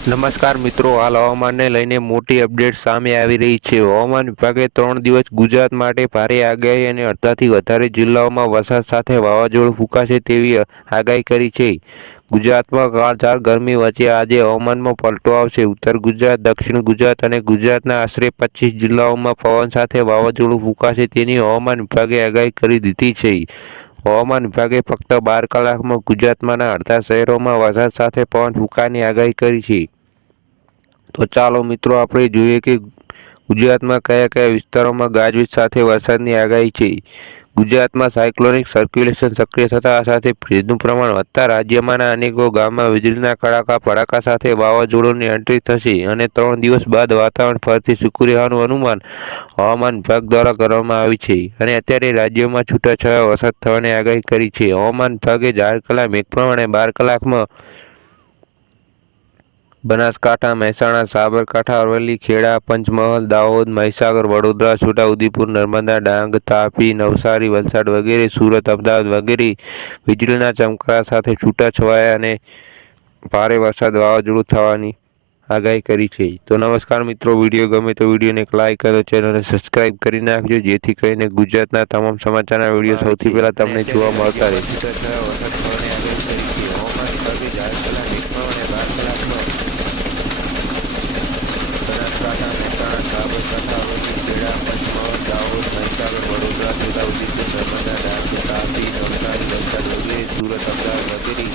નમસ્કાર મિત્રો, હાલ હવામાનને લઈને મોટી અપડેટ સામે આવી રહી છે. હવામાન વિભાગે 3 દિવસ ગુજરાત માટે ભારે આગાહી અને અડધાથી વધારે જિલ્લાઓમાં વરસાદ સાથે વાવાઝોડું ફૂંકાશે તેવી આગાહી કરી છે. ગુજરાતમાં કાળઝાળ ગરમી વચ્ચે આજે હવામાનમાં પલટો આવશે. ઉત્તર ગુજરાત, દક્ષિણ ગુજરાત અને ગુજરાતના આશરે 25 જિલ્લાઓમાં પવન સાથે વાવાઝોડું ફૂંકાશે તેની હવામાન વિભાગે આગાહી કરી દીધી છે. હવામાન વિભાગે ફક્ત 12 કલાકમાં ગુજરાતમાંના અડધા શહેરોમાં વરસાદ સાથે પવન ફૂંકાવાની આગાહી કરી છે. તો ચાલો મિત્રો આપણે જોઈએ કે ગુજરાતમાં કયા કયા વિસ્તારોમાં ગાજવીજ સાથે વરસાદની આગાહી છે. ગુજરાતમાં સાયક્લોનિક સર્ક્યુલેશન સક્રિય થતા સાથે ભેજનું પ્રમાણ વધતા રાજ્યમાંના અનેકો ગામમાં વીજળીના કડાકા ભડાકા સાથે વાવાઝોડુંની એન્ટ્રી થશે અને 3 દિવસ બાદ વાતાવરણ ફરીથી સૂકું રહેવાનું અનુમાન હવામાન વિભાગ દ્વારા કરવામાં આવ્યું છે અને અત્યારે રાજ્યોમાં છૂટાછવાયા વરસાદ થવાની આગાહી કરી છે. હવામાન વિભાગે જાહેર કરેલા મેઘ પ્રમાણે 12 કલાકમાં બનાસકાંઠા, મહેસાણા, સાબરકાંઠા, અરવલ્લી, ખેડા, પંચમહાલ, દાહોદ, મહીસાગર, વડોદરા, છોટાઉદેપુર, નર્મદા, ડાંગ, તાપી, નવસારી, વલસાડ વગેરે, સુરત, અમદાવાદ વગેરે વીજળીના ચમકારા સાથે છૂટાછવાયા અને ભારે વરસાદ વાવાઝોડું થવાની આગાહી કરી છે. તો નમસ્કાર મિત્રો, વિડીયો ગમે તો વિડીયોને એક લાઈક કરો, ચેનલને સબસ્ક્રાઇબ કરી નાખજો જેથી કરીને ગુજરાતના તમામ સમાચારના વિડીયો સૌથી પહેલા તમને જોવા મળતા રહે. છૂટાછવાયા વરસાદ થવાની આગાહી કરી છે. હવામાન વિભાગે જાહેર કરેલા મેઘ પ્રમાણે 12 કલાકમાં બનાસકાંઠા, મહેસાણા, સાબરકાંઠા, અરવલ્લી, ખેડા, પંચમહાલ, દાહોદ, મહીસાગર, વડોદરા, છોટાઉદેપુર, નર્મદા, ડાંગ, તાપી, નવસારી, વલસાડ વગેરે, સુરત, અમદાવાદ વગેરે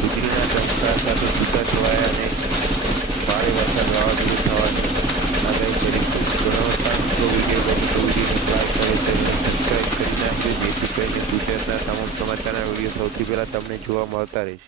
વીજળીના ચમકારા સાથે છૂટાછવાયા અને ભારે વરસાદ વાવાઝોડું થવાની આગાહી કરી છે. તો નમસ્કાર મિત્રો, વિડીયો ગમે તો વિડીયોને લાઈક કરો, ચેનલને સબસ્ક્રાઇબ કરી નાખજો જેથી કરીને ગુજરાતના તમામ સમાચારના વિડીયો સૌથી પહેલાં તમને જોવા મળતા રહેશે.